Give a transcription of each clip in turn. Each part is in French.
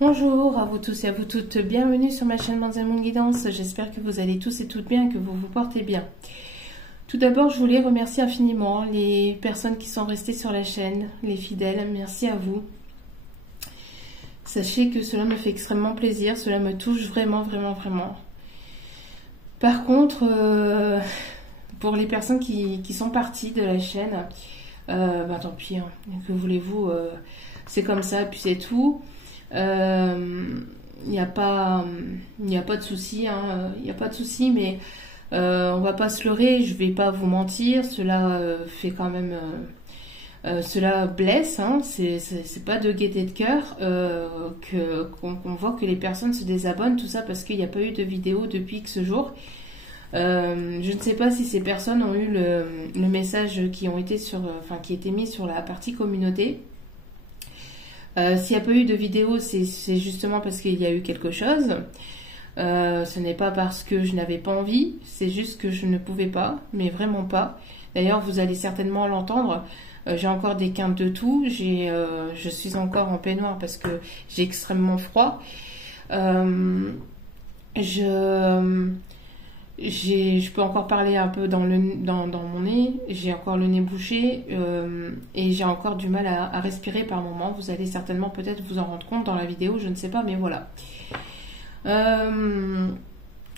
Bonjour à vous tous et à vous toutes, bienvenue sur ma chaîne Banzel Moon Guidance, j'espère que vous allez tous et toutes bien, que vous vous portez bien. Tout d'abord, je voulais remercier infiniment les personnes qui sont restées sur la chaîne, les fidèles, merci à vous. Sachez que cela me fait extrêmement plaisir, cela me touche vraiment, vraiment, vraiment. Par contre, pour les personnes qui sont parties de la chaîne, tant pis, hein, que voulez-vous, c'est comme ça, puis c'est tout. Il n'y a pas de souci, hein, il n'y a pas de souci, mais on va pas se leurrer, je vais pas vous mentir, cela fait quand même, cela blesse, hein, c'est pas de gaieté de cœur qu'on voit que les personnes se désabonnent, tout ça parce qu'il n'y a pas eu de vidéo depuis que ce jour. Je ne sais pas si ces personnes ont eu le message qui ont été qui était mis sur la partie communauté. S'il n'y a pas eu de vidéo, c'est justement parce qu'il y a eu quelque chose. Ce n'est pas parce que je n'avais pas envie, c'est juste que je ne pouvais pas, mais vraiment pas. D'ailleurs, vous allez certainement l'entendre. J'ai encore des quintes de toux, je suis encore en peignoir parce que j'ai extrêmement froid. Je peux encore parler un peu dans mon nez, j'ai encore le nez bouché et j'ai encore du mal à respirer par moment. Vous allez certainement peut-être vous en rendre compte dans la vidéo, je ne sais pas, mais voilà.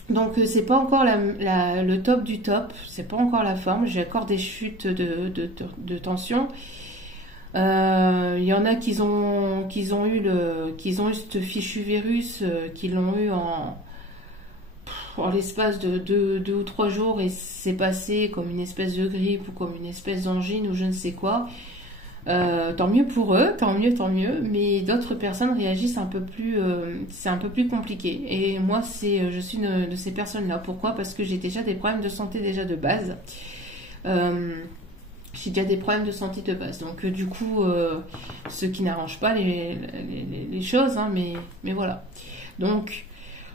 Donc c'est pas encore le top du top, c'est pas encore la forme, j'ai encore des chutes de tension. Il y en a qui ont eu ce fichu virus, qui l'ont eu en l'espace de 2 ou 3 jours et c'est passé comme une espèce de grippe ou comme une espèce d'angine ou je ne sais quoi. Tant mieux pour eux, tant mieux, mais d'autres personnes réagissent un peu plus, c'est un peu plus compliqué. Et moi, je suis une de ces personnes-là. Pourquoi? Parce que j'ai déjà des problèmes de santé déjà de base. J'ai déjà des problèmes de santé de base. Donc du coup, ce qui n'arrange pas les choses, hein, mais voilà. Donc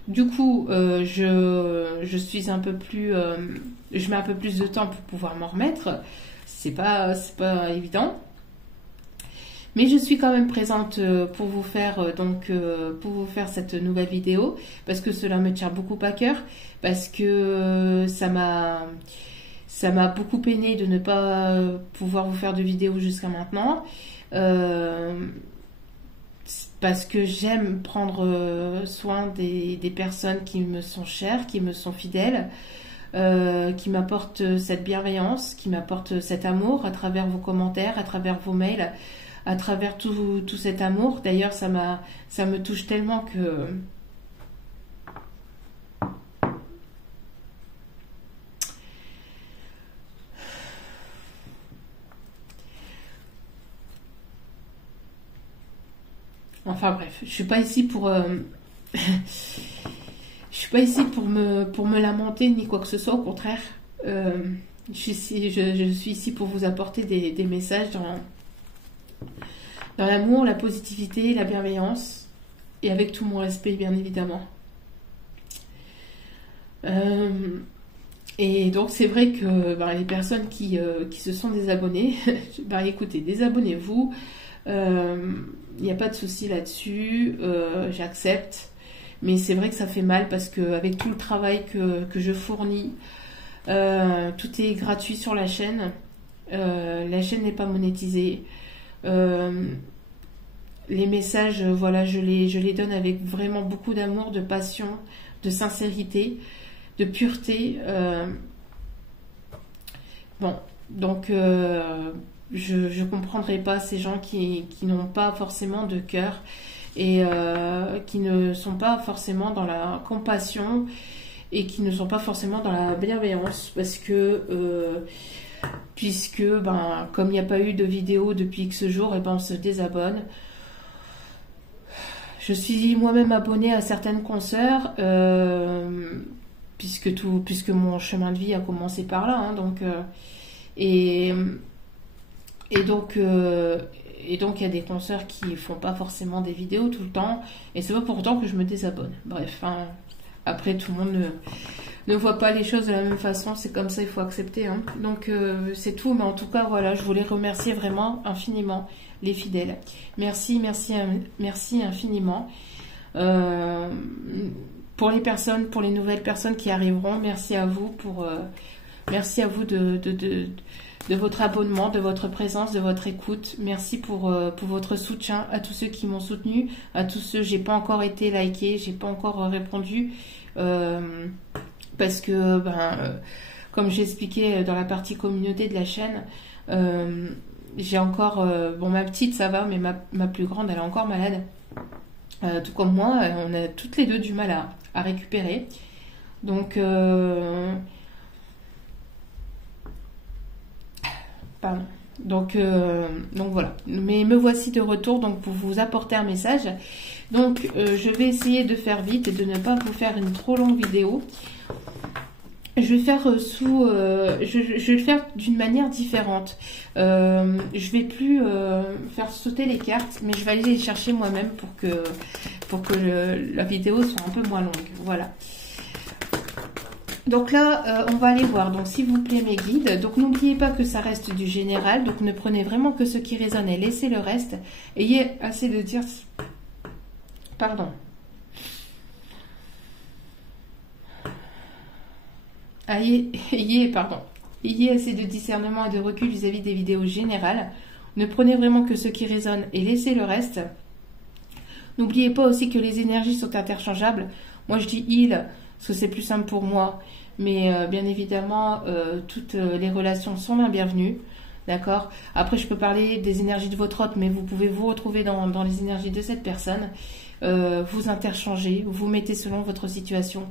du coup, je suis un peu plus, je mets un peu plus de temps pour pouvoir m'en remettre. C'est pas évident. Mais je suis quand même présente pour vous faire pour vous faire cette nouvelle vidéo parce que cela me tient beaucoup à cœur, parce que ça m'a beaucoup peiné de ne pas pouvoir vous faire de vidéo jusqu'à maintenant. Parce que j'aime prendre soin des personnes qui me sont chères, qui me sont fidèles, qui m'apportent cette bienveillance, qui m'apportent cet amour à travers vos commentaires, à travers vos mails, à travers tout cet amour. D'ailleurs, ça me touche tellement que... Enfin bref, je suis pas ici pour... je suis pas ici pour me lamenter ni quoi que ce soit, au contraire. Je suis ici pour vous apporter des messages dans l'amour, la positivité, la bienveillance, et avec tout mon respect, bien évidemment. Et donc c'est vrai que les personnes qui se sont désabonnées, écoutez, désabonnez-vous, il n'y a pas de souci là-dessus, j'accepte, mais c'est vrai que ça fait mal parce que avec tout le travail que je fournis, tout est gratuit sur la chaîne n'est pas monétisée. Les messages, voilà, je les donne avec vraiment beaucoup d'amour, de passion, de sincérité, de pureté. Donc je comprendrai pas ces gens qui n'ont pas forcément de cœur et qui ne sont pas forcément dans la compassion et qui ne sont pas forcément dans la bienveillance, parce que puisque comme il n'y a pas eu de vidéo depuis que ce jour, on se désabonne. Je suis moi-même abonnée à certaines consoeurs, puisque mon chemin de vie a commencé par là, hein, donc et donc il y a des consoeurs qui font pas forcément des vidéos tout le temps, et c'est pas pour autant que je me désabonne. Bref, hein, après tout le monde ne voient pas les choses de la même façon. C'est comme ça, il faut accepter. Hein. Donc, c'est tout. Mais en tout cas, voilà, je voulais remercier vraiment infiniment les fidèles. Merci, merci, merci infiniment. Pour les personnes, pour les nouvelles personnes qui arriveront, merci à vous merci à vous de votre abonnement, de votre présence, de votre écoute. Merci pour votre soutien à tous ceux qui m'ont soutenu, à tous ceux j'ai pas encore été liké, j'ai pas encore répondu parce que comme j'ai expliqué dans la partie communauté de la chaîne, j'ai encore bon, ma petite ça va, mais ma plus grande elle est encore malade. Tout comme moi, on a toutes les deux du mal à récupérer. Donc, pardon. Donc voilà. Mais me voici de retour donc pour vous apporter un message. Donc, je vais essayer de faire vite et de ne pas vous faire une trop longue vidéo. Je vais faire je vais le faire d'une manière différente. Je vais plus faire sauter les cartes, mais je vais aller les chercher moi-même pour que la vidéo soit un peu moins longue. Voilà. Donc là, on va aller voir. Donc s'il vous plaît mes guides. Donc n'oubliez pas que ça reste du général. Donc ne prenez vraiment que ce qui résonne et laissez le reste. Ayez assez de dire. Pardon. Ayez assez de discernement et de recul vis-à-vis des vidéos générales. Ne prenez vraiment que ce qui résonne et laissez le reste. N'oubliez pas aussi que les énergies sont interchangeables. Moi je dis il, parce que c'est plus simple pour moi. Mais bien évidemment, toutes les relations sont la bienvenue. D'accord. Après, je peux parler des énergies de votre hôte, mais vous pouvez vous retrouver dans les énergies de cette personne. Vous interchangez, vous mettez selon votre situation.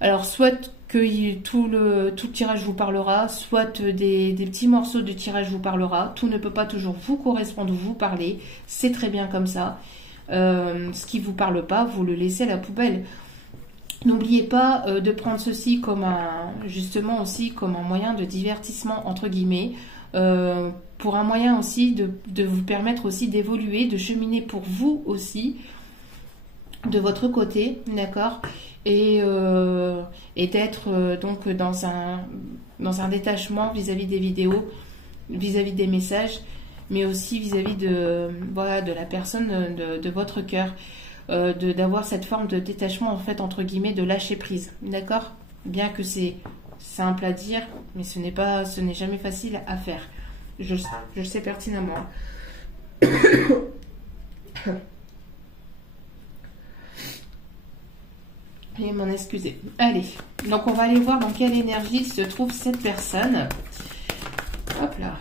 Alors, soit que tout le tirage vous parlera, soit des petits morceaux de tirage vous parlera. Tout ne peut pas toujours vous correspondre ou vous parler. C'est très bien comme ça. Ce qui ne vous parle pas, vous le laissez à la poubelle. N'oubliez pas de prendre ceci comme justement aussi comme un moyen de divertissement, entre guillemets. Pour un moyen aussi de vous permettre aussi d'évoluer, de cheminer pour vous aussi, de votre côté, d'accord, et d'être donc dans un détachement vis-à-vis des vidéos, vis-à-vis des messages, mais aussi vis-à-vis de la personne de votre cœur, d'avoir cette forme de détachement en fait entre guillemets, de lâcher prise, d'accord, bien que c'est simple à dire, mais ce n'est jamais facile à faire. Je le sais pertinemment. Et m'en excuser. Allez, donc on va aller voir dans quelle énergie se trouve cette personne. Hop là.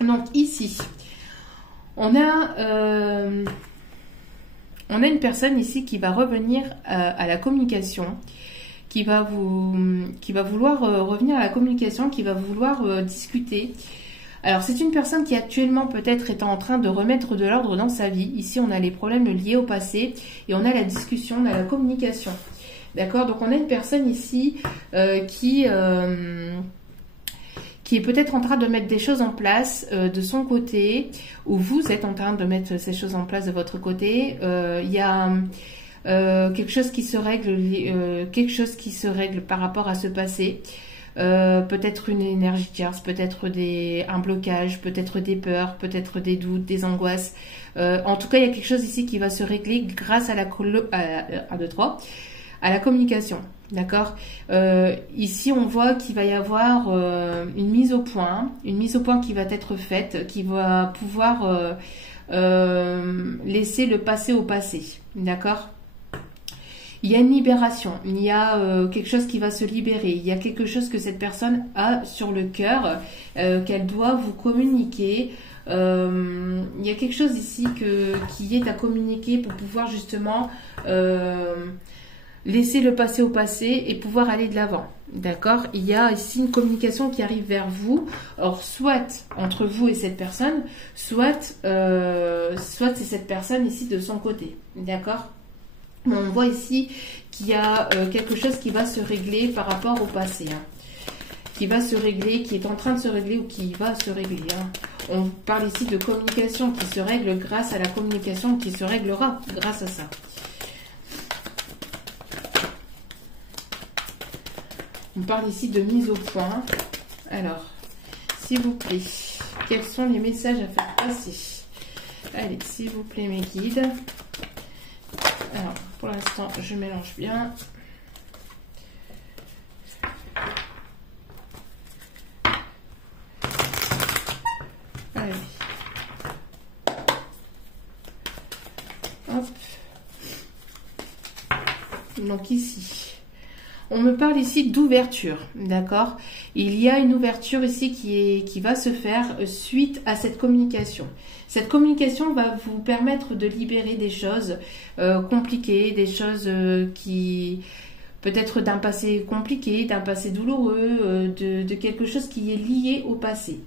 Donc ici, on a une personne ici qui va revenir à la communication, qui va vouloir revenir à la communication, qui va vouloir discuter. Alors c'est une personne qui actuellement peut-être est en train de remettre de l'ordre dans sa vie. Ici on a les problèmes liés au passé et on a la discussion, on a la communication. D'accord, donc on a une personne ici qui est peut-être en train de mettre des choses en place de son côté, ou vous êtes en train de mettre ces choses en place de votre côté. Il y a quelque chose qui se règle par rapport à ce passé. Peut-être une énergie tierce, peut-être un blocage, peut-être des peurs, peut-être des doutes, des angoisses. En tout cas, il y a quelque chose ici qui va se régler grâce à la communication. D'accord. Ici, on voit qu'il va y avoir une mise au point qui va être faite, qui va pouvoir laisser le passé au passé. D'accord. Il y a une libération, il y a quelque chose qui va se libérer, il y a quelque chose que cette personne a sur le cœur, qu'elle doit vous communiquer. Il y a quelque chose ici qui est à communiquer pour pouvoir justement laisser le passé au passé et pouvoir aller de l'avant. D'accord. Il y a ici une communication qui arrive vers vous. Or, soit entre vous et cette personne, soit c'est cette personne ici de son côté. D'accord. On voit ici qu'il y a quelque chose qui va se régler par rapport au passé. qui va se régler, qui est en train de se régler ou qui va se régler. Hein. On parle ici de communication qui se règle grâce à la communication, qui se réglera grâce à ça. On parle ici de mise au point. Alors, s'il vous plaît, quels sont les messages à faire passer? Allez, s'il vous plaît, mes guides. Alors, pour l'instant, je mélange bien. Allez. Hop. Donc ici, on me parle ici d'ouverture, d'accord? Il y a une ouverture ici qui va se faire suite à cette communication. Cette communication va vous permettre de libérer des choses compliquées, des choses qui peut-être d'un passé compliqué, d'un passé douloureux, de quelque chose qui est lié au passé.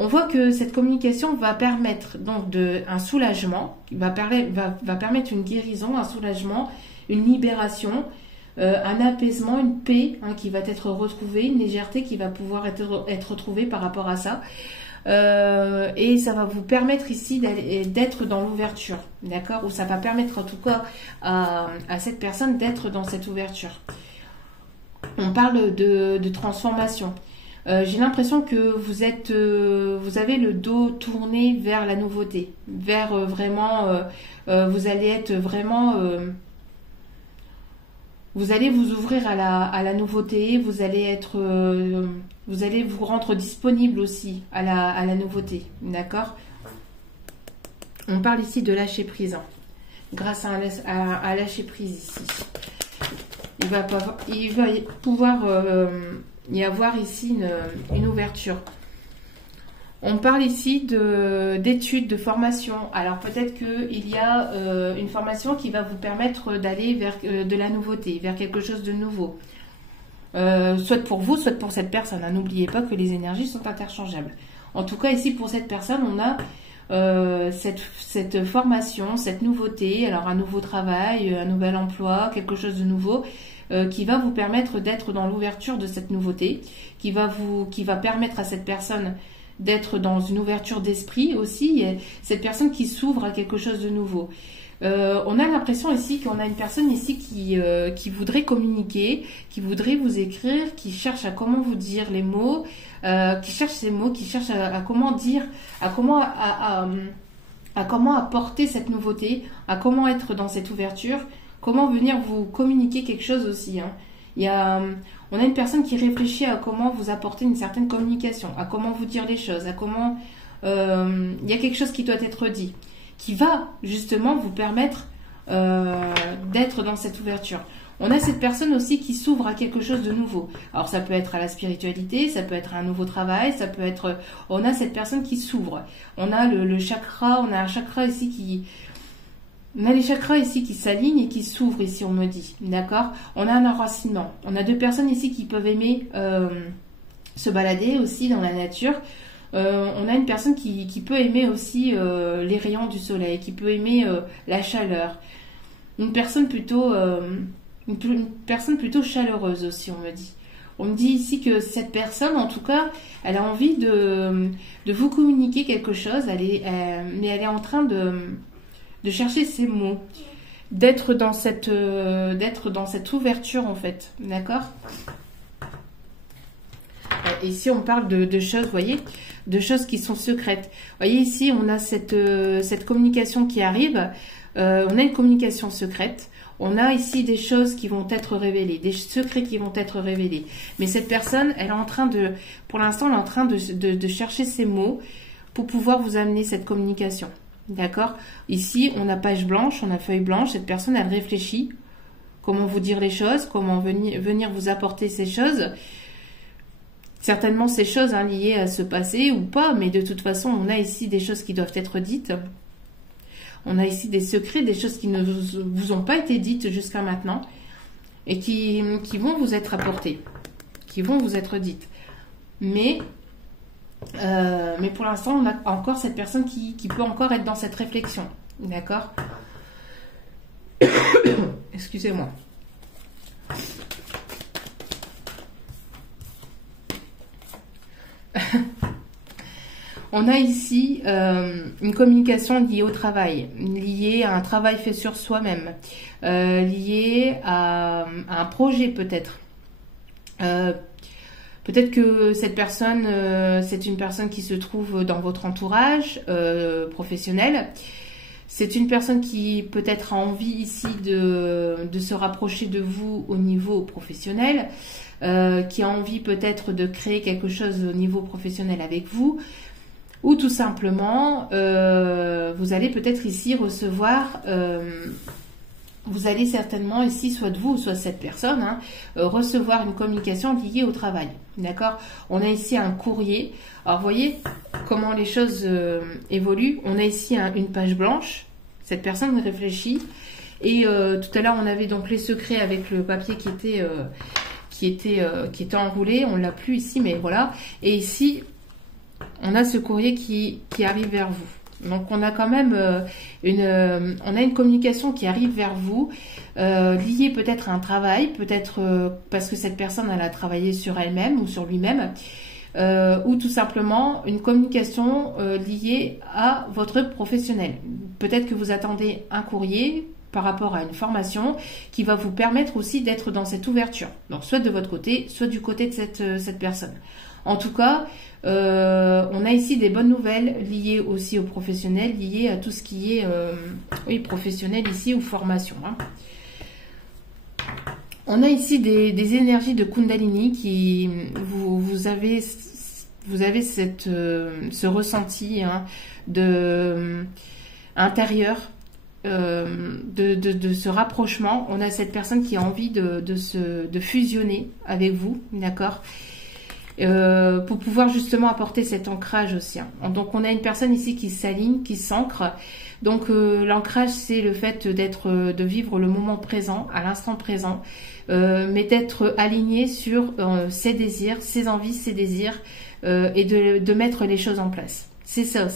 On voit que cette communication va permettre donc un soulagement, va permettre une guérison, un soulagement, une libération, un apaisement, une paix qui va être retrouvée, une légèreté qui va pouvoir être retrouvée par rapport à ça. Et ça va vous permettre ici d'être dans l'ouverture, d'accord? Ou ça va permettre en tout cas à cette personne d'être dans cette ouverture. On parle de transformation. J'ai l'impression que vous avez le dos tourné vers la nouveauté, vers vraiment, vous allez être vraiment... vous allez vous ouvrir à la nouveauté, vous allez vous rendre disponible aussi à la nouveauté, d'accord? On parle ici de lâcher prise, grâce à lâcher prise ici. Il va pouvoir y avoir ici une ouverture. On parle ici d'études, de formation. Alors peut-être qu'il y a une formation qui va vous permettre d'aller vers de la nouveauté, vers quelque chose de nouveau. Soit pour vous, soit pour cette personne. N'oubliez pas que les énergies sont interchangeables. En tout cas, ici pour cette personne, on a cette formation, cette nouveauté, alors un nouveau travail, un nouvel emploi, quelque chose de nouveau, qui va vous permettre d'être dans l'ouverture de cette nouveauté, qui va permettre à cette personne d'être dans une ouverture d'esprit aussi, cette personne qui s'ouvre à quelque chose de nouveau. On a l'impression ici qu'on a une personne ici qui voudrait communiquer, qui voudrait vous écrire, qui cherche à comment vous dire les mots, qui cherche ces mots, qui cherche à comment dire, à comment apporter cette nouveauté, à comment être dans cette ouverture, comment venir vous communiquer quelque chose aussi. On a une personne qui réfléchit à comment vous apporter une certaine communication, à comment vous dire les choses, à comment... il y a quelque chose qui doit être dit, qui va justement vous permettre d'être dans cette ouverture. On a cette personne aussi qui s'ouvre à quelque chose de nouveau. Alors ça peut être à la spiritualité, ça peut être un nouveau travail, ça peut être... On a cette personne qui s'ouvre. On a le chakra, on a un chakra ici qui... On a les chakras ici qui s'alignent et qui s'ouvrent ici, on me dit. D'accord? On a un enracinement. On a deux personnes ici qui peuvent aimer se balader aussi dans la nature. On a une personne qui peut aimer aussi les rayons du soleil, qui peut aimer la chaleur. Une personne plutôt chaleureuse aussi, on me dit. On me dit ici que cette personne, en tout cas, elle a envie de vous communiquer quelque chose, mais elle est en train de chercher ses mots, d'être dans cette ouverture en fait, d'accord? Ici on parle de choses, vous voyez, de choses qui sont secrètes. Vous voyez ici on a cette communication qui arrive, on a une communication secrète, on a ici des choses qui vont être révélées, des secrets qui vont être révélés. Mais cette personne, elle est en train pour l'instant, elle est en train de chercher ses mots pour pouvoir vous amener cette communication. D'accord? Ici, on a page blanche, on a feuille blanche. Cette personne, elle réfléchit. Comment vous dire les choses, comment venir vous apporter ces choses. Certainement ces choses liées à ce passé ou pas, mais de toute façon, on a ici des choses qui doivent être dites. On a ici des secrets, des choses qui ne vous ont pas été dites jusqu'à maintenant et qui vont vous être apportées, qui vont vous être dites. Mais pour l'instant, on a encore cette personne qui peut encore être dans cette réflexion. D'accord? Excusez-moi. On a ici une communication liée au travail, liée à un travail fait sur soi-même, liée à un projet peut-être. Peut-être que cette personne, c'est une personne qui se trouve dans votre entourage professionnel. C'est une personne qui peut-être a envie ici de se rapprocher de vous au niveau professionnel, qui a envie peut-être de créer quelque chose au niveau professionnel avec vous, ou tout simplement, vous allez peut-être ici recevoir... vous allez certainement ici, soit de vous, soit de cette personne, recevoir une communication liée au travail. D'accord? On a ici un courrier. Alors, vous voyez comment les choses évoluent. On a ici une page blanche. Cette personne réfléchit. Et tout à l'heure, on avait donc les secrets avec le papier qui était enroulé. On l'a plus ici, mais voilà. Et ici, on a ce courrier qui arrive vers vous. Donc on a quand même on a une communication qui arrive vers vous, liée peut-être à un travail, peut-être parce que cette personne elle a travaillé sur elle-même ou sur lui-même, ou tout simplement une communication liée à votre professionnel. Peut-être que vous attendez un courrier par rapport à une formation qui va vous permettre aussi d'être dans cette ouverture. Donc soit de votre côté, soit du côté de cette personne. En tout cas, on a ici des bonnes nouvelles liées aussi aux professionnels, liées à tout ce qui est professionnel ici ou formation. On a ici des énergies de Kundalini qui vous avez ce ressenti intérieur. De ce rapprochement. On a cette personne qui a envie de fusionner avec vous, d'accord, pour pouvoir justement apporter cet ancrage aussi. Donc on a une personne ici qui s'aligne, qui s'ancre. Donc l'ancrage, c'est le fait de vivre le moment présent, à l'instant présent, mais d'être aligné sur ses désirs, ses envies, ses désirs, et de mettre les choses en place. C'est ça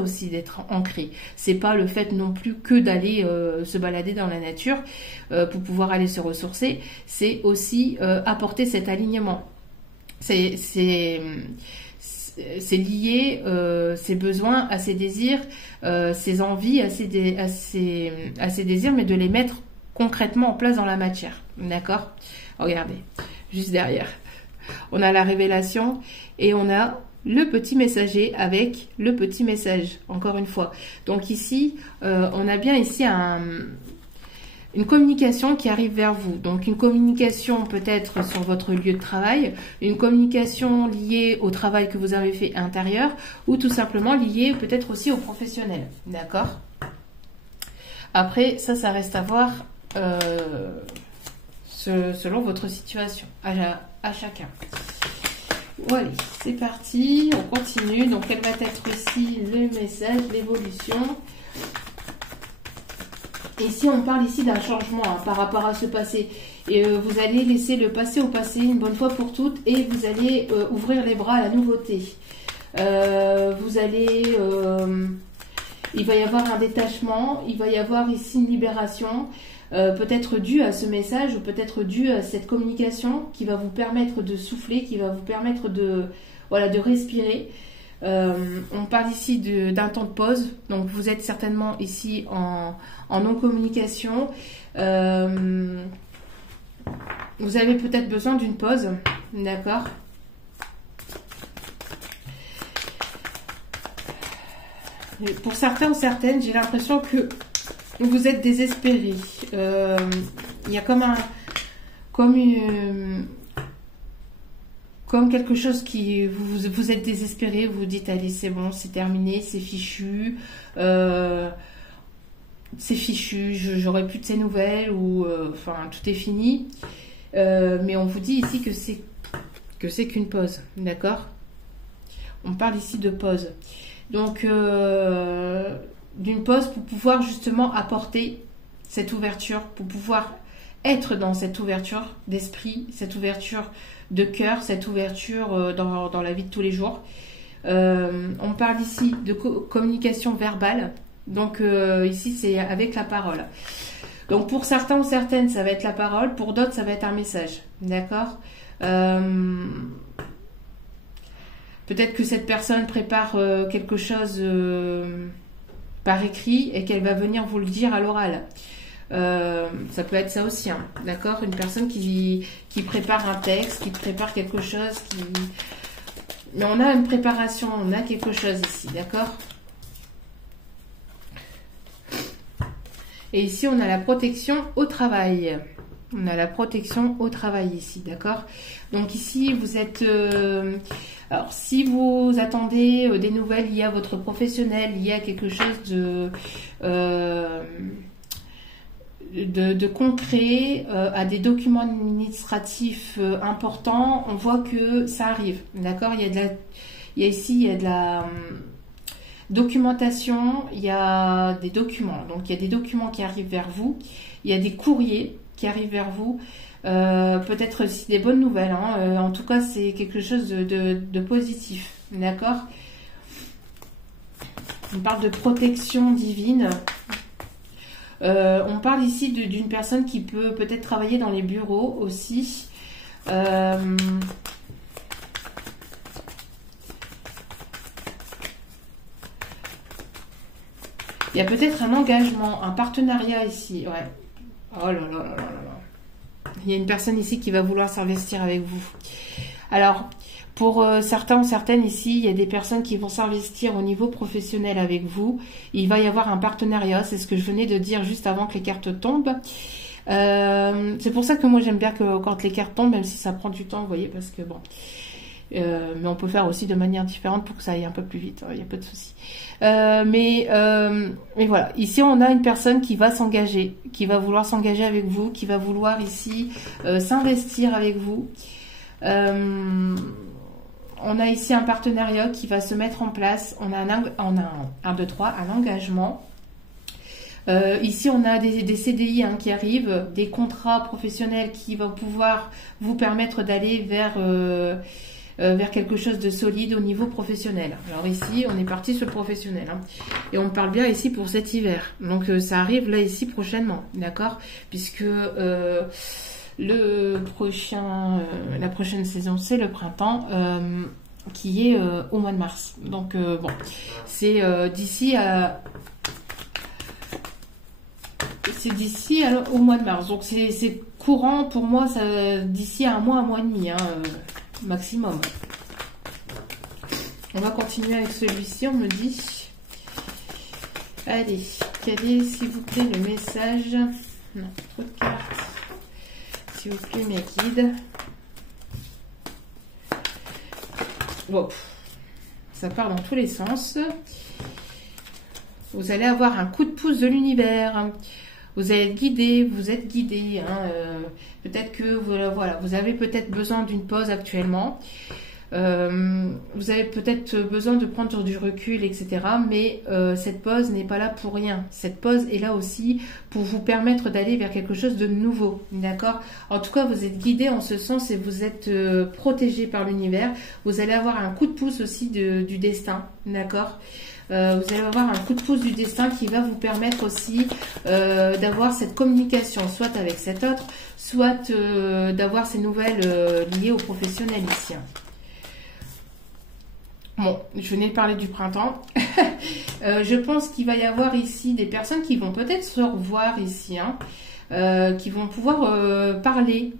aussi d'être ancré. C'est pas le fait non plus que d'aller se balader dans la nature pour pouvoir aller se ressourcer. C'est aussi apporter cet alignement. C'est lié ses besoins à ses désirs, ses envies à ses désirs, mais de les mettre concrètement en place dans la matière. D'accord? Regardez, juste derrière. On a la révélation et on a le petit messager avec le petit message, encore une fois. Donc ici, on a bien ici une communication qui arrive vers vous. Donc une communication peut-être sur votre lieu de travail, une communication liée au travail que vous avez fait intérieur, ou tout simplement liée peut-être aussi au professionnel. D'accord? Après, ça reste à voir selon votre situation, à chacun. Voilà, c'est parti, on continue. Donc, quel va être ici le message, l'évolution. Ici, on parle ici d'un changement par rapport à ce passé. Et vous allez laisser le passé au passé une bonne fois pour toutes et vous allez ouvrir les bras à la nouveauté. Vous allez... il va y avoir un détachement, il va y avoir ici une libération. Peut-être dû à ce message ou peut-être dû à cette communication qui va vous permettre de souffler, qui va vous permettre de respirer. On parle ici d'un temps de pause, donc vous êtes certainement ici en non-communication. Vous avez peut-être besoin d'une pause, d'accord? Pour certains ou certaines, j'ai l'impression que vous êtes désespéré. Il y a comme quelque chose qui vous êtes désespéré. Vous vous dites allez c'est bon, c'est terminé, c'est fichu, j'aurai plus de ces nouvelles ou enfin tout est fini. Mais on vous dit ici que c'est qu'une pause, d'accord? On parle ici de pause. Donc d'une pause pour pouvoir justement apporter cette ouverture, pour pouvoir être dans cette ouverture d'esprit, cette ouverture de cœur, cette ouverture dans la vie de tous les jours. On parle ici de communication verbale, donc ici c'est avec la parole. Donc pour certains ou certaines ça va être la parole, pour d'autres ça va être un message, d'accord? Peut-être que cette personne prépare quelque chose par écrit et qu'elle va venir vous le dire à l'oral. Ça peut être ça aussi, hein, d'accord? Une personne qui prépare un texte, qui prépare quelque chose, mais on a une préparation, on a quelque chose ici, d'accord? Et ici, on a la protection au travail. On a la protection au travail ici, d'accord? Donc ici, vous êtes... alors, si vous attendez des nouvelles liées à votre professionnel, liées à quelque chose de concret, à des documents administratifs importants, on voit que ça arrive, d'accord? Il y a ici, il y a de la documentation, il y a des documents, donc il y a des documents qui arrivent vers vous, il y a des courriers qui arrivent vers vous, peut-être aussi des bonnes nouvelles, hein. En tout cas c'est quelque chose de positif, d'accord? On parle de protection divine. On parle ici d'une personne qui peut peut-être travailler dans les bureaux aussi. Il y a peut-être un engagement, un partenariat ici. Ouais. Oh là là là là là. Il y a une personne ici qui va vouloir s'investir avec vous. Alors, pour certains ou certaines ici, il y a des personnes qui vont s'investir au niveau professionnel avec vous. Il va y avoir un partenariat, c'est ce que je venais de dire juste avant que les cartes tombent. C'est pour ça que moi j'aime bien que quand les cartes tombent, même si ça prend du temps, vous voyez, parce que bon... mais on peut faire aussi de manière différente pour que ça aille un peu plus vite, il n'y a pas de souci. Mais voilà, ici on a une personne qui va s'engager, qui va vouloir s'engager avec vous, qui va vouloir ici s'investir avec vous. On a ici un partenariat qui va se mettre en place. On a un 2, 3, un engagement. Ici, on a des CDI qui arrivent, des contrats professionnels qui vont pouvoir vous permettre d'aller vers quelque chose de solide au niveau professionnel. Alors ici, on est parti sur le professionnel. Et on parle bien ici pour cet hiver. Donc ça arrive là ici prochainement, d'accord? Puisque la prochaine saison, c'est le printemps, qui est au mois de mars. Donc bon, c'est d'ici au mois de mars. Donc c'est courant pour moi, d'ici à un mois et demi, maximum. On va continuer avec celui-ci, on me dit. Allez, quel est, s'il vous plaît, le message? Non, trop de cartes. S'il vous plaît, mes guides. Bon, ça part dans tous les sens. Vous allez avoir un coup de pouce de l'univers. Vous allez être guidé, vous êtes guidé. Peut-être que vous avez peut-être besoin d'une pause actuellement. Vous avez peut-être besoin de prendre du recul, etc. Mais cette pause n'est pas là pour rien. Cette pause est là aussi pour vous permettre d'aller vers quelque chose de nouveau. D'accord? En tout cas, vous êtes guidé en ce sens et vous êtes protégé par l'univers. Vous allez avoir un coup de pouce aussi du destin. D'accord? Vous allez avoir un coup de pouce du destin qui va vous permettre aussi d'avoir cette communication, soit avec cet autre, soit d'avoir ces nouvelles liées au professionnel ici. Bon, je venais de parler du printemps. Je pense qu'il va y avoir ici des personnes qui vont peut-être se revoir ici, qui vont pouvoir parler,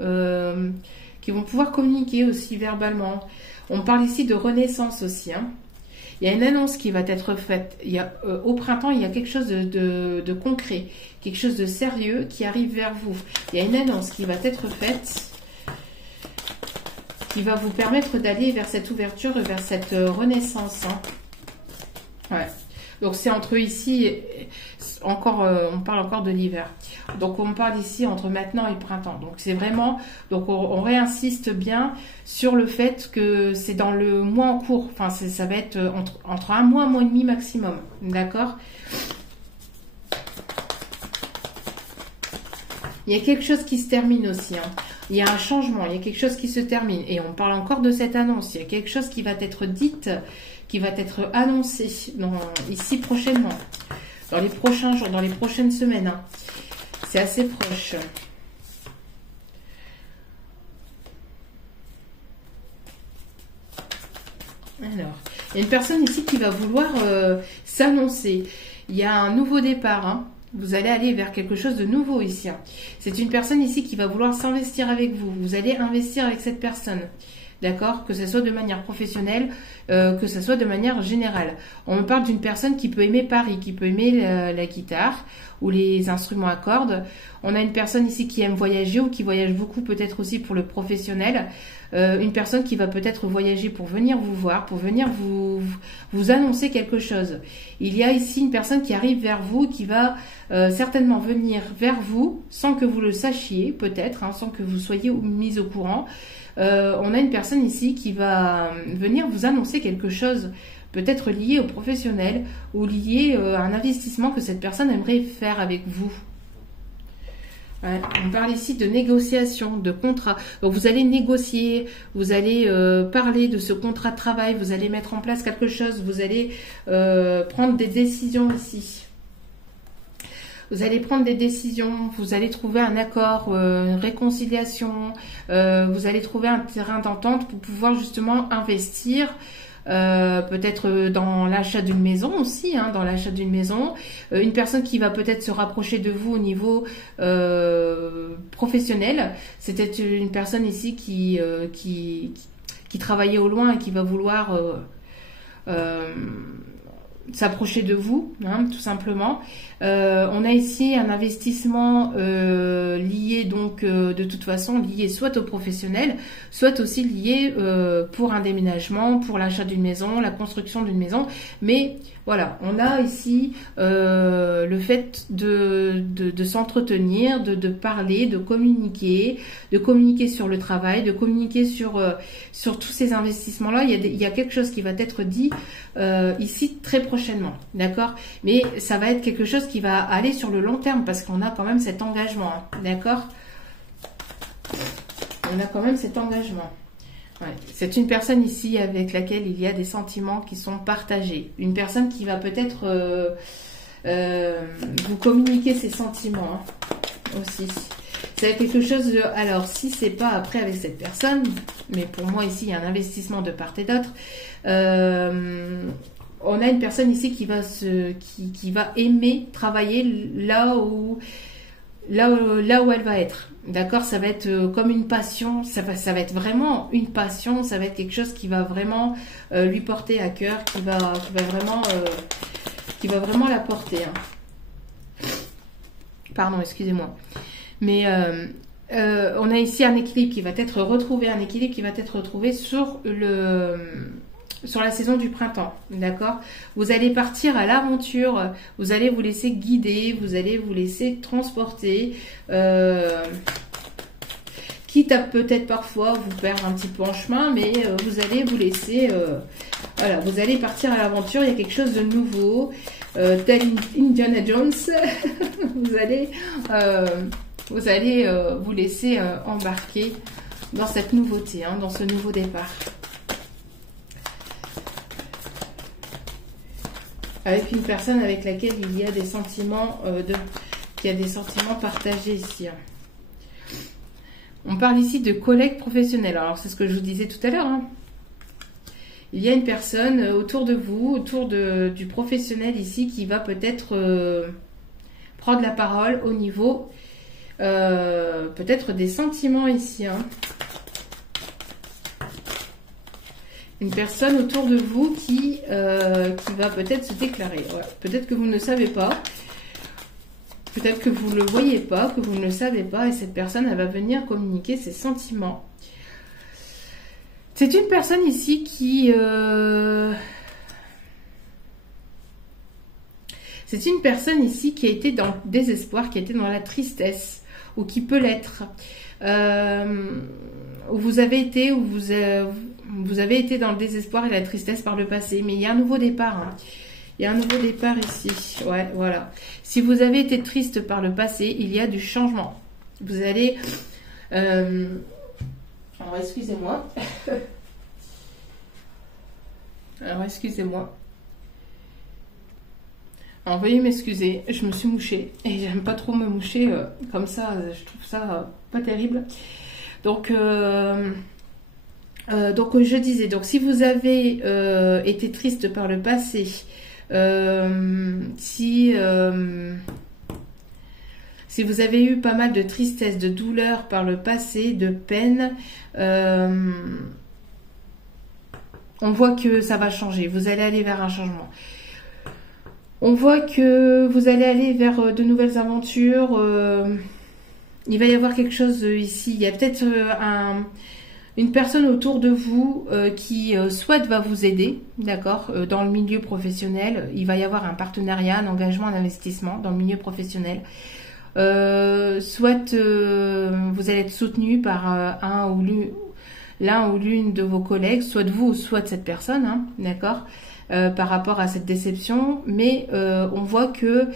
qui vont pouvoir communiquer aussi verbalement. On parle ici de renaissance aussi. Il y a une annonce qui va être faite. Au printemps, il y a quelque chose de concret, quelque chose de sérieux qui arrive vers vous. Il y a une annonce qui va être faite, qui va vous permettre d'aller vers cette ouverture, vers cette renaissance. Ouais. Donc c'est entre ici, on parle encore de l'hiver. Donc on parle ici entre maintenant et le printemps. Donc c'est vraiment, donc on réinsiste bien sur le fait que c'est dans le mois en cours. Enfin ça va être entre un mois et demi maximum. D'accord? Il y a quelque chose qui se termine aussi. Il y a un changement, il y a quelque chose qui se termine. Et on parle encore de cette annonce. Il y a quelque chose qui va être dite, qui va être annoncé ici prochainement. Dans les prochains jours, dans les prochaines semaines. C'est assez proche. Alors, il y a une personne ici qui va vouloir s'annoncer. Il y a un nouveau départ, hein. Vous allez aller vers quelque chose de nouveau ici, hein. C'est une personne ici qui va vouloir s'investir avec vous. Vous allez investir avec cette personne. D'accord? Que ce soit de manière professionnelle, que ce soit de manière générale. On me parle d'une personne qui peut aimer Paris, qui peut aimer la guitare ou les instruments à cordes. On a une personne ici qui aime voyager ou qui voyage beaucoup, peut-être aussi pour le professionnel. Une personne qui va peut-être voyager pour venir vous voir, pour venir vous annoncer quelque chose. Il y a ici une personne qui arrive vers vous, qui va certainement venir vers vous sans que vous le sachiez, peut-être, hein, sans que vous soyez mis au courant. On a une personne ici qui va venir vous annoncer quelque chose, peut-être lié au professionnel ou lié à un investissement que cette personne aimerait faire avec vous. Ouais, on parle ici de négociation, de contrat. Donc vous allez négocier, vous allez parler de ce contrat de travail, vous allez mettre en place quelque chose, vous allez prendre des décisions ici. Vous allez prendre des décisions, vous allez trouver un accord, une réconciliation, vous allez trouver un terrain d'entente pour pouvoir justement investir, peut-être dans l'achat d'une maison aussi, hein, dans l'achat d'une maison. Une personne qui va peut-être se rapprocher de vous au niveau professionnel. C'était une personne ici qui travaillait au loin et qui va vouloir s'approcher de vous, hein, tout simplement. On a ici un investissement lié donc de toute façon lié soit au professionnel, soit aussi lié pour un déménagement, pour l'achat d'une maison, la construction d'une maison. Mais voilà, on a ici le fait de s'entretenir, de parler, de communiquer sur le travail, de communiquer sur tous ces investissements-là. Il y a quelque chose qui va être dit ici très prochainement, d'accord? Mais ça va être quelque chose qui va aller sur le long terme parce qu'on a quand même cet engagement, hein, d'accord? On a quand même cet engagement. Ouais. C'est une personne ici avec laquelle il y a des sentiments qui sont partagés. Une personne qui va peut-être vous communiquer ses sentiments, hein, aussi. C'est quelque chose de... Alors, si c'est pas après avec cette personne, mais pour moi ici, il y a un investissement de part et d'autre. On a une personne ici qui va aimer travailler là où elle va être. D'accord? Ça va être comme une passion, ça va être vraiment une passion, ça va être quelque chose qui va vraiment lui porter à cœur, qui va vraiment la porter, hein. Pardon, excusez-moi. Mais on a ici un équilibre qui va être retrouvé sur la saison du printemps, d'accord? Vous allez partir à l'aventure, vous allez vous laisser guider, vous allez vous laisser transporter, quitte à peut-être parfois vous perdre un petit peu en chemin, mais vous allez vous laisser, voilà, vous allez partir à l'aventure, il y a quelque chose de nouveau, tel Indiana Jones, vous allez vous laisser embarquer dans cette nouveauté, hein, dans ce nouveau départ. Avec une personne avec laquelle il y a des sentiments partagés ici. On parle ici de collègues professionnels. Alors c'est ce que je vous disais tout à l'heure, hein. Il y a une personne autour de vous, du professionnel ici, qui va peut-être prendre la parole au niveau peut-être des sentiments ici, hein. Une personne autour de vous qui va peut-être se déclarer. Ouais. Peut-être que vous ne le savez pas. Peut-être que vous ne le voyez pas, que vous ne le savez pas. Et cette personne, elle va venir communiquer ses sentiments. C'est une personne ici qui... C'est une personne ici qui a été dans le désespoir, qui a été dans la tristesse, ou qui peut l'être. Où vous avez été, vous avez été dans le désespoir et la tristesse par le passé. Mais il y a un nouveau départ, hein. Il y a un nouveau départ ici. Ouais, voilà. Si vous avez été triste par le passé, il y a du changement. Vous allez... Alors, excusez-moi. Alors, veuillez m'excuser. Je me suis mouchée. Et j'aime pas trop me moucher comme ça. Je trouve ça pas terrible. Donc... Donc je disais, donc si vous avez été triste par le passé, si vous avez eu pas mal de tristesse, de douleur par le passé, de peine, on voit que ça va changer. Vous allez aller vers un changement. On voit que vous allez aller vers de nouvelles aventures. Il va y avoir quelque chose ici. Il y a peut-être une personne autour de vous qui soit va vous aider, d'accord, dans le milieu professionnel. Il va y avoir un partenariat, un engagement, un investissement dans le milieu professionnel. Soit vous allez être soutenu par l'un ou l'une de vos collègues, soit de vous, soit de cette personne, hein, d'accord, par rapport à cette déception. Mais on voit que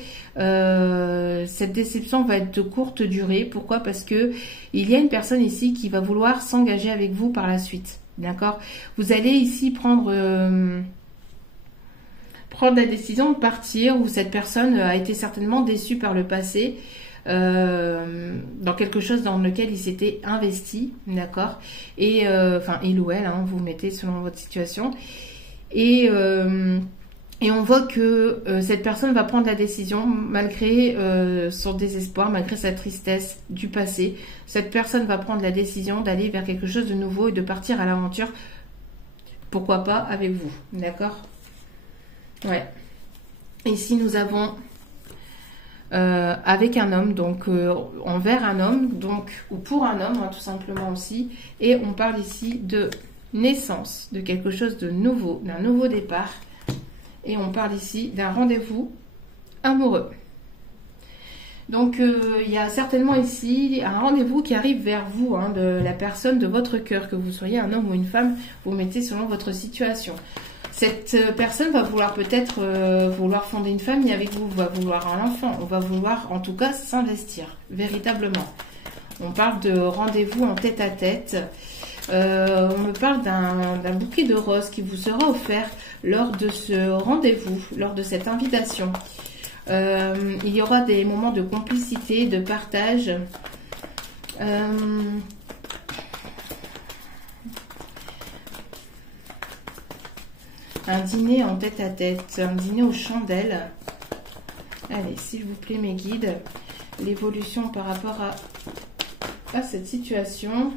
cette déception va être de courte durée. Pourquoi? Parce que il y a une personne ici qui va vouloir s'engager avec vous par la suite, d'accord. Vous allez ici prendre la décision de partir, ou cette personne a été certainement déçue par le passé, dans quelque chose dans lequel il s'était investi, d'accord, et enfin il ou elle, hein, vous mettez selon votre situation, et on voit que cette personne va prendre la décision malgré son désespoir, malgré sa tristesse du passé. Cette personne va prendre la décision d'aller vers quelque chose de nouveau et de partir à l'aventure, pourquoi pas avec vous, d'accord. Ouais. Ici nous avons avec un homme, donc envers un homme, donc, ou pour un homme, hein, tout simplement aussi. Et on parle ici de naissance, de quelque chose de nouveau, d'un nouveau départ. Et on parle ici d'un rendez-vous amoureux. Donc il y a certainement ici un rendez-vous qui arrive vers vous, hein, de la personne de votre cœur, que vous soyez un homme ou une femme, vous mettez selon votre situation. Cette personne va vouloir peut-être vouloir fonder une famille avec vous, va vouloir un enfant, on va vouloir en tout cas s'investir, véritablement. On parle de rendez-vous en tête-à-tête. On me parle d'un bouquet de roses qui vous sera offert lors de ce rendez-vous, lors de cette invitation. Il y aura des moments de complicité, de partage. Un dîner en tête-à-tête, un dîner aux chandelles. Allez, s'il vous plaît, mes guides, l'évolution par rapport à cette situation.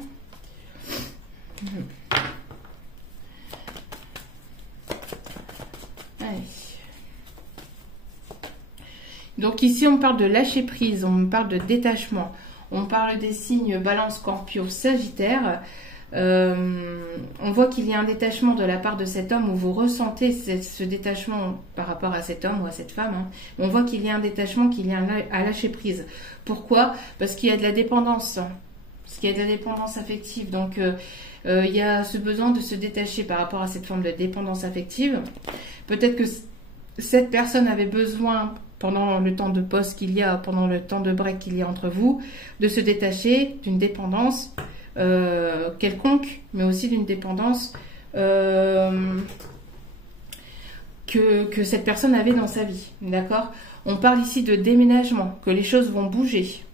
Allez. Donc ici, on parle de lâcher prise, on parle de détachement. On parle des signes Balance, Scorpio, Sagittaire. On voit qu'il y a un détachement de la part de cet homme, où vous ressentez ce détachement par rapport à cet homme ou à cette femme, hein. On voit qu'il y a un détachement, qu'il y a à lâcher prise. Pourquoi? Parce qu'il y a de la dépendance, parce qu'il y a de la dépendance affective. Donc il y a ce besoin de se détacher par rapport à cette forme de dépendance affective. Peut-être que cette personne avait besoin, pendant le temps de pause qu'il y a, pendant le temps de break qu'il y a entre vous, de se détacher d'une dépendance quelconque, mais aussi d'une dépendance que cette personne avait dans sa vie, d'accord. On parle ici de déménagement, que les choses vont bouger,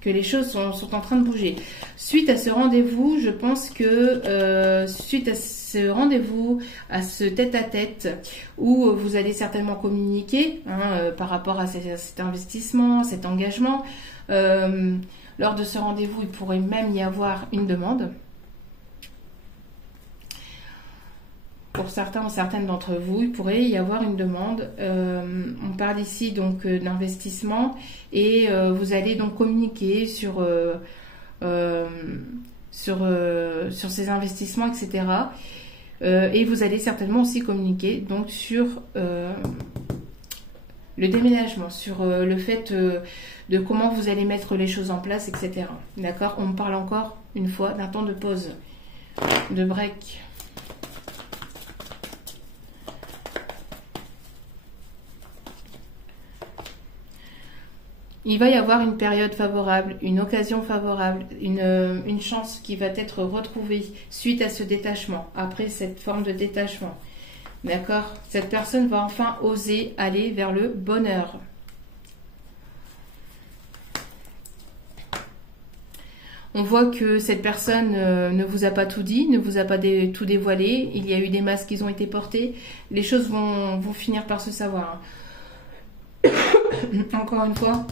que les choses sont en train de bouger. Suite à ce rendez-vous, je pense que suite à ce rendez-vous, à ce tête-à-tête, où vous allez certainement communiquer, hein, par rapport à cet investissement, cet engagement, lors de ce rendez-vous, il pourrait même y avoir une demande. Pour certains ou certaines d'entre vous, il pourrait y avoir une demande. On parle ici donc d'investissement, et vous allez donc communiquer sur ces investissements, etc. Et vous allez certainement aussi communiquer donc sur le déménagement, sur le fait de comment vous allez mettre les choses en place, etc. D'accord? On me parle encore une fois d'un temps de pause, de break. Il va y avoir une période favorable, une occasion favorable, une chance qui va être retrouvée suite à ce détachement, après cette forme de détachement. D'accord? Cette personne va enfin oser aller vers le bonheur. On voit que cette personne ne vous a pas tout dit, ne vous a pas tout dévoilé. Il y a eu des masques qui ont été portés. Les choses vont finir par se savoir. Encore une fois,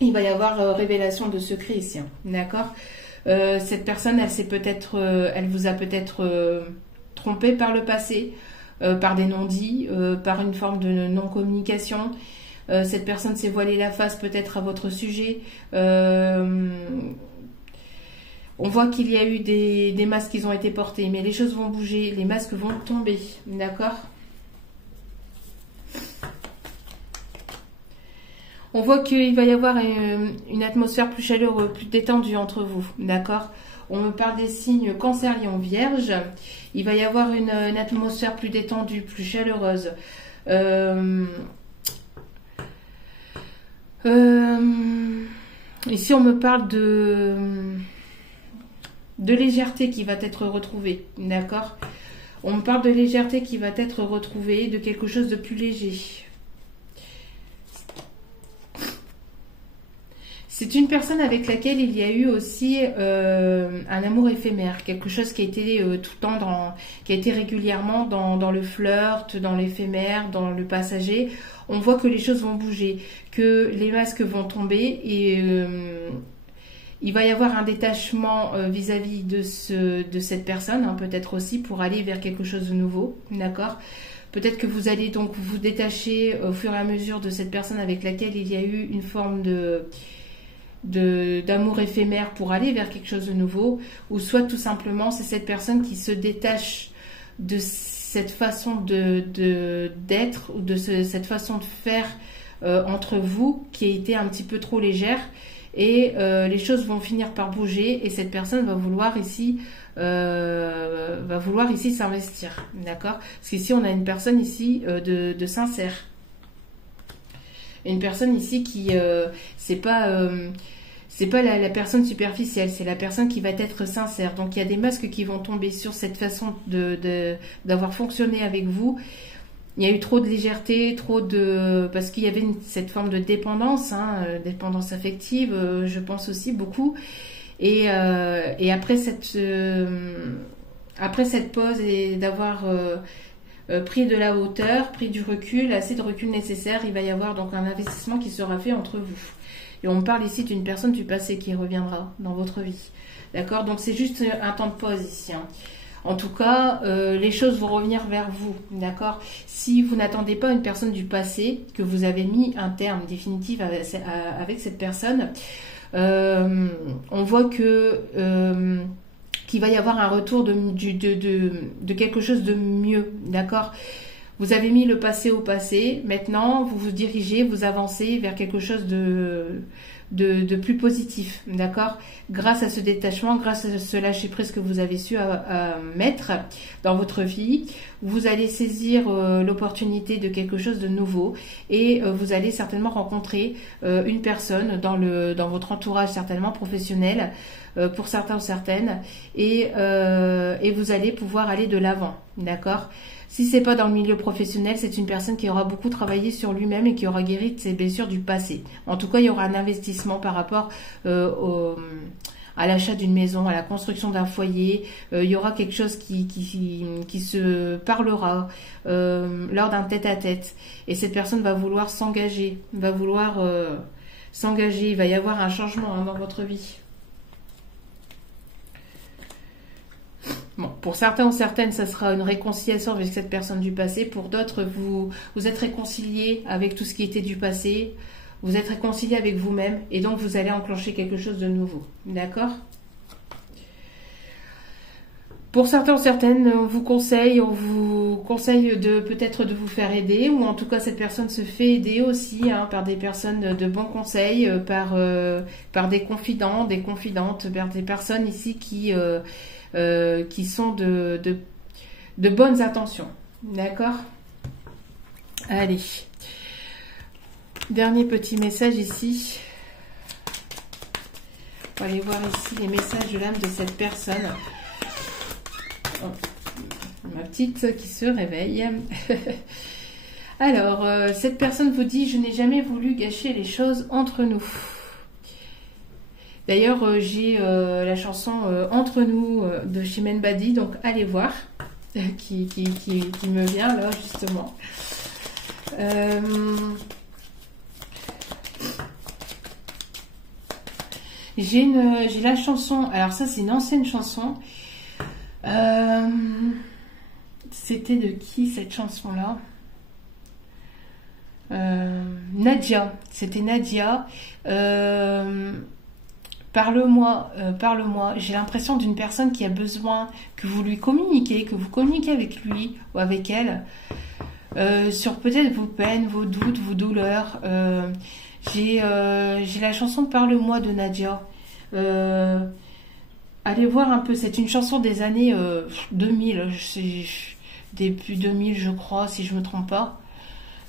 il va y avoir révélation de secrets ici. D'accord. Cette personne, elle vous a peut-être trompé par le passé, par des non-dits, par une forme de non-communication. Cette personne s'est voilée la face peut-être à votre sujet. On voit qu'il y a eu des masques qui ont été portés, mais les choses vont bouger, les masques vont tomber, d'accord? On voit qu'il va y avoir une atmosphère plus chaleureuse, plus détendue entre vous, d'accord? On me parle des signes Cancer, Lion, Vierge. Il va y avoir une atmosphère plus détendue, plus chaleureuse. Ici, on me parle de légèreté qui va être retrouvée, d'accord? On me parle de légèreté qui va être retrouvée, de quelque chose de plus léger. C'est une personne avec laquelle il y a eu aussi un amour éphémère, quelque chose qui a été tout le temps, qui a été régulièrement dans le flirt, dans l'éphémère, dans le passager. On voit que les choses vont bouger, que les masques vont tomber et il va y avoir un détachement vis-à-vis de cette personne, hein, peut-être aussi pour aller vers quelque chose de nouveau, d'accord? Peut-être que vous allez donc vous détacher au fur et à mesure de cette personne avec laquelle il y a eu une forme d'amour éphémère pour aller vers quelque chose de nouveau, ou soit tout simplement c'est cette personne qui se détache de cette façon d'être ou de cette façon de faire entre vous qui a été un petit peu trop légère. Et les choses vont finir par bouger et cette personne va vouloir ici s'investir, d'accord? Parce qu'ici on a une personne ici de sincère, une personne ici qui c'est pas la personne superficielle, c'est la personne qui va être sincère. Donc il y a des masques qui vont tomber sur cette façon d'avoir fonctionné avec vous. Il y a eu trop de légèreté, parce qu'il y avait cette forme de dépendance, hein, dépendance affective, je pense aussi beaucoup. Et après cette pause et d'avoir pris de la hauteur, pris du recul, assez de recul nécessaire, il va y avoir donc un investissement qui sera fait entre vous. Et on parle ici d'une personne du passé qui reviendra dans votre vie. D'accord? Donc c'est juste un temps de pause ici, hein. En tout cas, les choses vont revenir vers vous, d'accord? Si vous n'attendez pas une personne du passé, que vous avez mis un terme définitif avec cette personne, on voit que qu'il va y avoir un retour de quelque chose de mieux, d'accord? Vous avez mis le passé au passé, maintenant vous vous dirigez, vous avancez vers quelque chose de plus positif, d'accord? Grâce à ce détachement, grâce à ce lâcher prise que vous avez su à mettre dans votre vie, vous allez saisir l'opportunité de quelque chose de nouveau et vous allez certainement rencontrer une personne dans votre entourage certainement professionnel, pour certains ou certaines, et vous allez pouvoir aller de l'avant, d'accord? Si c'est pas dans le milieu professionnel, c'est une personne qui aura beaucoup travaillé sur lui-même et qui aura guéri de ses blessures du passé. En tout cas, il y aura un investissement par rapport à l'achat d'une maison, à la construction d'un foyer. Il y aura quelque chose qui se parlera lors d'un tête-à-tête. Et cette personne va vouloir s'engager, s'engager. Il va y avoir un changement, hein, dans votre vie. Bon, pour certains ou certaines, ça sera une réconciliation avec cette personne du passé. Pour d'autres, vous êtes réconciliés avec tout ce qui était du passé. Vous êtes réconciliés avec vous-même. Et donc, vous allez enclencher quelque chose de nouveau. D'accord? Pour certains ou certaines, on vous conseille peut-être de vous faire aider. Ou en tout cas, cette personne se fait aider aussi, hein, par des personnes de bons conseils, par des confidents, des confidentes, par des personnes ici qui sont de bonnes intentions. D'accord? Allez. Dernier petit message ici. On va aller voir ici les messages de l'âme de cette personne. Oh, ma petite qui se réveille. Alors, cette personne vous dit: je n'ai jamais voulu gâcher les choses entre nous. D'ailleurs, j'ai la chanson Entre nous de Chimène Badi, donc allez voir, qui me vient là justement. J'ai la chanson, alors ça c'est une ancienne chanson. C'était de qui cette chanson-là? Nadia, c'était Nadia. Parle-moi, parle-moi. J'ai l'impression d'une personne qui a besoin que vous lui communiquiez, que vous communiquiez avec lui ou avec elle, sur peut-être vos peines, vos doutes, vos douleurs. J'ai la chanson Parle-moi de Nadia. Allez voir un peu, c'est une chanson des années 2000, début 2000 je crois, si je me trompe pas.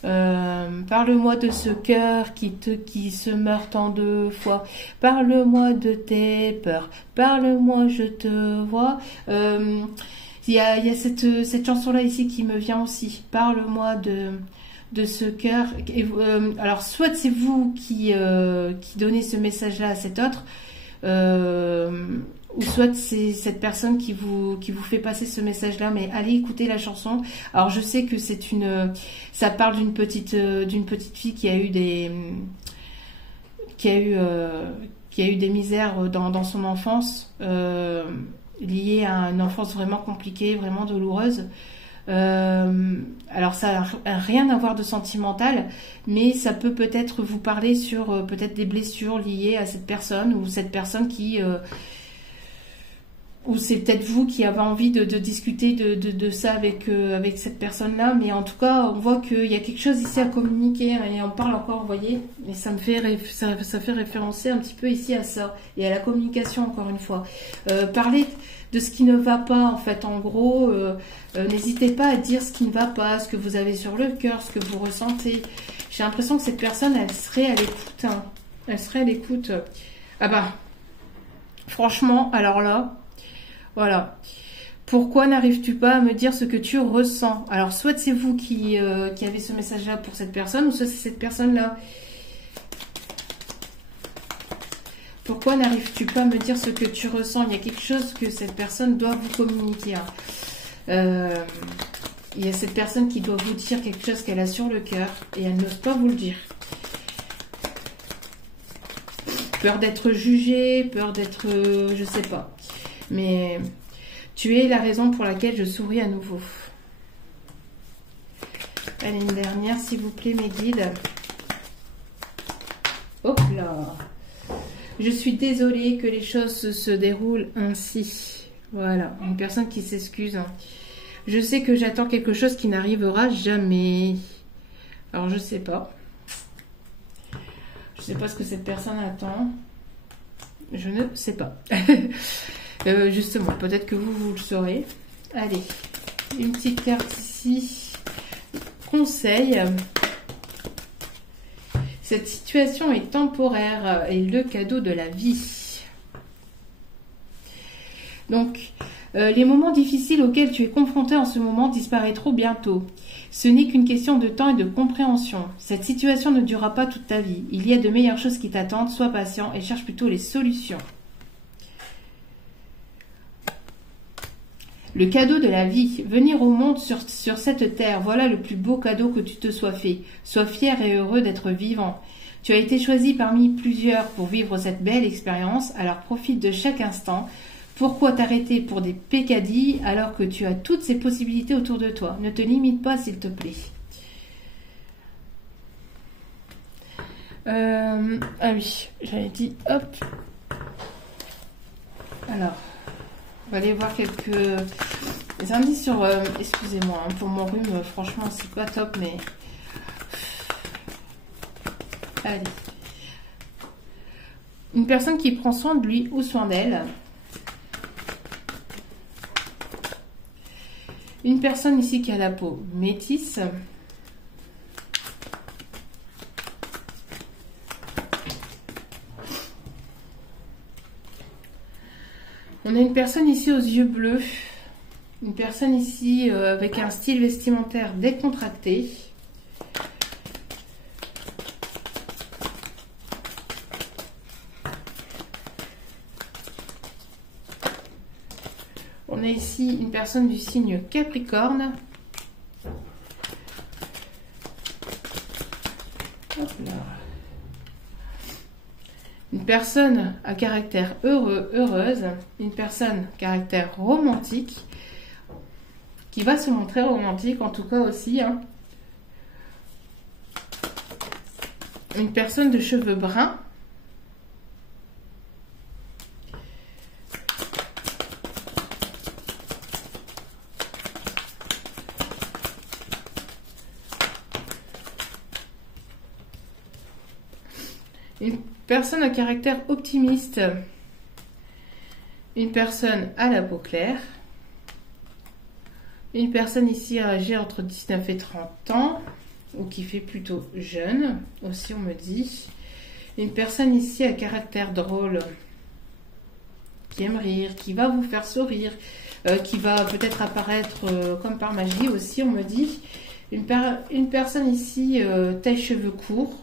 Parle-moi de ce cœur qui se meurt en deux fois. Parle-moi de tes peurs. Parle-moi, je te vois. Il y a cette chanson-là ici qui me vient aussi. Parle-moi de ce cœur. Alors, soit c'est vous qui donnez ce message-là à cet autre, ou soit c'est cette personne qui vous fait passer ce message-là, mais allez écouter la chanson. Alors je sais que ça parle d'une petite fille qui a eu des misères dans son enfance, liées à une enfance vraiment compliquée, vraiment douloureuse. Alors ça n'a rien à voir de sentimental, mais ça peut peut-être vous parler sur peut-être des blessures liées à cette personne, ou cette personne ou c'est peut-être vous qui avez envie de discuter de ça avec cette personne-là, mais en tout cas, on voit qu'il y a quelque chose ici à communiquer, et on parle encore, vous voyez, et ça fait référencer un petit peu ici à ça, et à la communication, encore une fois. Parler de ce qui ne va pas, en fait, en gros, n'hésitez pas à dire ce qui ne va pas, ce que vous avez sur le cœur, ce que vous ressentez. J'ai l'impression que cette personne, elle serait à l'écoute, hein. Elle serait à l'écoute. Ah bah, franchement, alors là... Voilà. Pourquoi n'arrives-tu pas à me dire ce que tu ressens? Alors, soit c'est vous qui avez ce message-là pour cette personne, ou soit c'est cette personne-là. Pourquoi n'arrives-tu pas à me dire ce que tu ressens? Il y a quelque chose que cette personne doit vous communiquer. Il y a cette personne qui doit vous dire quelque chose qu'elle a sur le cœur, et elle n'ose pas vous le dire. Peur d'être jugée, peur d'être... je sais pas. Mais tu es la raison pour laquelle je souris à nouveau. Allez, une dernière, s'il vous plaît, mes guides. Hop là. Je suis désolée que les choses se déroulent ainsi. Voilà, une personne qui s'excuse. Je sais que j'attends quelque chose qui n'arrivera jamais. Alors, je sais pas. Je sais pas ce que cette personne attend. Je ne sais pas. Justement, peut-être que vous le saurez. Allez, une petite carte ici. Conseil. Cette situation est temporaire et le cadeau de la vie. Donc, les moments difficiles auxquels tu es confronté en ce moment disparaîtront bientôt. Ce n'est qu'une question de temps et de compréhension. Cette situation ne durera pas toute ta vie. Il y a de meilleures choses qui t'attendent. Sois patient et cherche plutôt les solutions. Le cadeau de la vie, venir au monde sur cette terre, voilà le plus beau cadeau que tu te sois fait. Sois fier et heureux d'être vivant. Tu as été choisi parmi plusieurs pour vivre cette belle expérience, alors profite de chaque instant. Pourquoi t'arrêter pour des pécadilles alors que tu as toutes ces possibilités autour de toi? Ne te limite pas, s'il te plaît. Ah oui, j'avais dit, hop. Alors... on va aller voir quelques indices sur... excusez-moi, hein, pour mon rhume, franchement, c'est pas top, mais... Allez. Une personne qui prend soin de lui ou soin d'elle. Une personne ici qui a la peau métisse. On a une personne ici aux yeux bleus, une personne ici avec un style vestimentaire décontracté. On a ici une personne du signe Capricorne. Hop là. Une personne à caractère heureux, heureuse. Une personne à caractère romantique. Qui va se montrer romantique en tout cas aussi. Hein. Une personne de cheveux bruns. Une personne à caractère optimiste. Une personne à la peau claire. Une personne ici âgée entre 19 et 30 ans. Ou qui fait plutôt jeune, aussi on me dit. Une personne ici à caractère drôle. Qui aime rire, qui va vous faire sourire. Qui va peut-être apparaître comme par magie aussi, on me dit. Une personne ici, taille cheveux courts.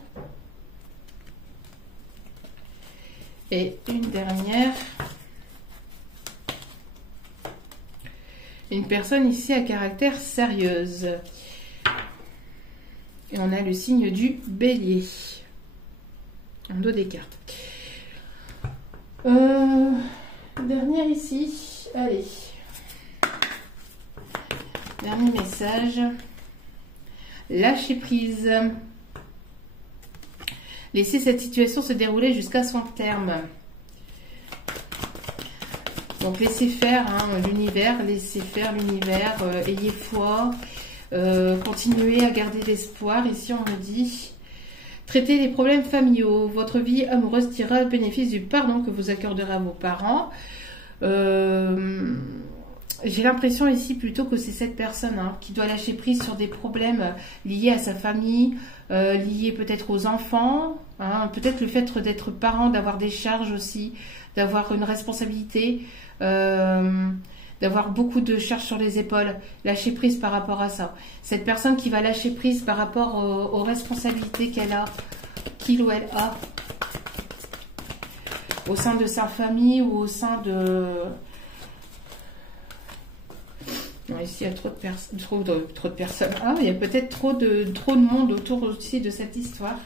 Et une dernière, une personne ici à caractère sérieuse. Et on a le signe du bélier. En dos des cartes. Dernière ici. Allez. Dernier message. Lâcher prise. Laissez cette situation se dérouler jusqu'à son terme. Donc laissez faire hein, l'univers, laissez faire l'univers, ayez foi, continuez à garder l'espoir. Ici on me dit, traitez les problèmes familiaux, votre vie amoureuse tirera le bénéfice du pardon que vous accorderez à vos parents. J'ai l'impression ici plutôt que c'est cette personne hein, qui doit lâcher prise sur des problèmes liés à sa famille, liés peut-être aux enfants, hein, peut-être le fait d'être parent, d'avoir des charges aussi, d'avoir une responsabilité, d'avoir beaucoup de charges sur les épaules, lâcher prise par rapport à ça. Cette personne qui va lâcher prise par rapport aux responsabilités qu'elle a, qu'il ou elle a, au sein de sa famille ou au sein de... Ici, il y a trop de personnes. Ah, il y a peut-être trop de monde autour aussi de cette histoire.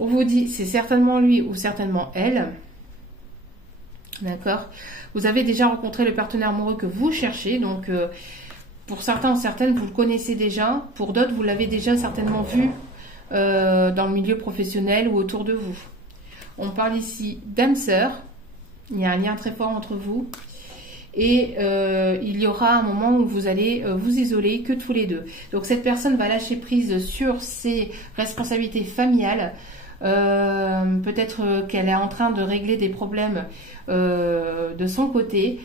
On vous dit, c'est certainement lui ou certainement elle. D'accord. Vous avez déjà rencontré le partenaire amoureux que vous cherchez. Donc, pour certains ou certaines, vous le connaissez déjà. Pour d'autres, vous l'avez déjà certainement vu dans le milieu professionnel ou autour de vous. On parle ici d'âme sœur. Il y a un lien très fort entre vous. Et il y aura un moment où vous allez vous isoler que tous les deux. Donc cette personne va lâcher prise sur ses responsabilités familiales. Peut-être qu'elle est en train de régler des problèmes de son côté.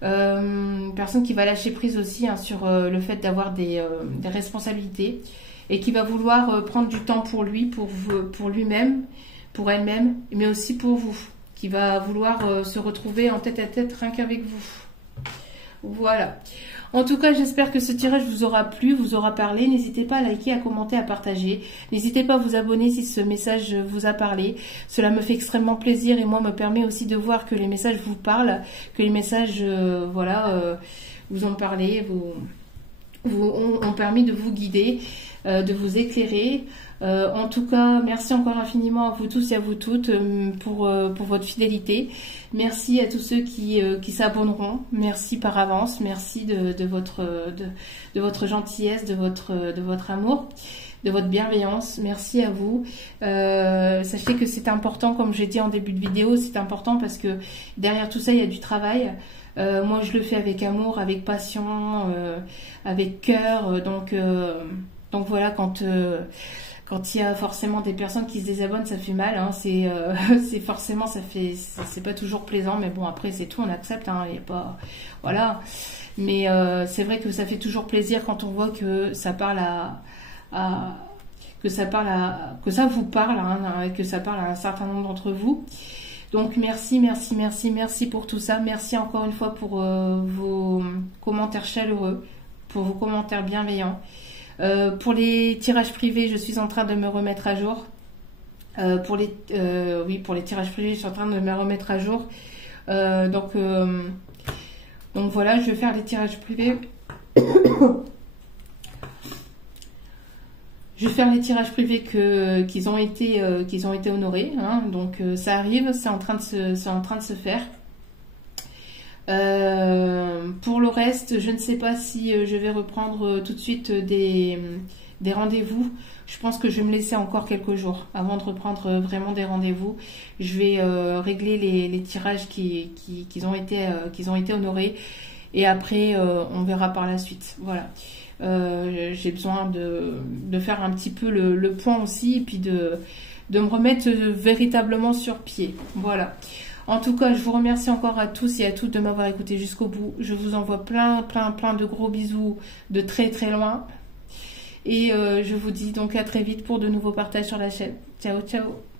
Une personne qui va lâcher prise aussi hein, sur le fait d'avoir des responsabilités. Et qui va vouloir prendre du temps pour lui, pour lui-même, pour elle-même, mais aussi pour vous. Qui va vouloir se retrouver en tête à tête rien qu'avec vous. Voilà. En tout cas, j'espère que ce tirage vous aura plu, vous aura parlé. N'hésitez pas à liker, à commenter, à partager. N'hésitez pas à vous abonner si ce message vous a parlé. Cela me fait extrêmement plaisir et moi me permet aussi de voir que les messages vous parlent, que les messages vous ont parlé, ont permis de vous guider, de vous éclairer. En tout cas, merci encore infiniment à vous tous et à vous toutes pour votre fidélité. Merci à tous ceux qui s'abonneront. Merci par avance. Merci de votre gentillesse, de votre amour, de votre bienveillance. Merci à vous. Sachez que c'est important, comme j'ai dit en début de vidéo, c'est important parce que derrière tout ça, il y a du travail. Moi, je le fais avec amour, avec passion, avec cœur. Donc voilà, quand il y a forcément des personnes qui se désabonnent, ça fait mal. Hein, c'est forcément, c'est pas toujours plaisant, mais bon après c'est tout, on accepte. Hein, y a pas, voilà. Mais c'est vrai que ça fait toujours plaisir quand on voit que ça parle que ça vous parle, hein, que ça parle à un certain nombre d'entre vous. Donc merci pour tout ça. Merci encore une fois pour vos commentaires chaleureux, pour vos commentaires bienveillants. Pour les tirages privés, je suis en train de me remettre à jour. Pour les tirages privés, je suis en train de me remettre à jour. Donc Donc voilà, je vais faire les tirages privés. Je vais faire les tirages privés qu'ils ont été honorés. Hein. Donc ça arrive, c'est en train de se faire. Pour le reste, je ne sais pas si je vais reprendre tout de suite des rendez-vous. Je pense que je vais me laisser encore quelques jours avant de reprendre vraiment des rendez-vous. Je vais régler les tirages qui ont été honorés. Et après, on verra par la suite. Voilà. J'ai besoin de faire un petit peu le point aussi, et puis de me remettre véritablement sur pied. Voilà. En tout cas, je vous remercie encore à tous et à toutes de m'avoir écouté jusqu'au bout. Je vous envoie plein de gros bisous de très très loin. Et je vous dis donc à très vite pour de nouveaux partages sur la chaîne. Ciao, ciao!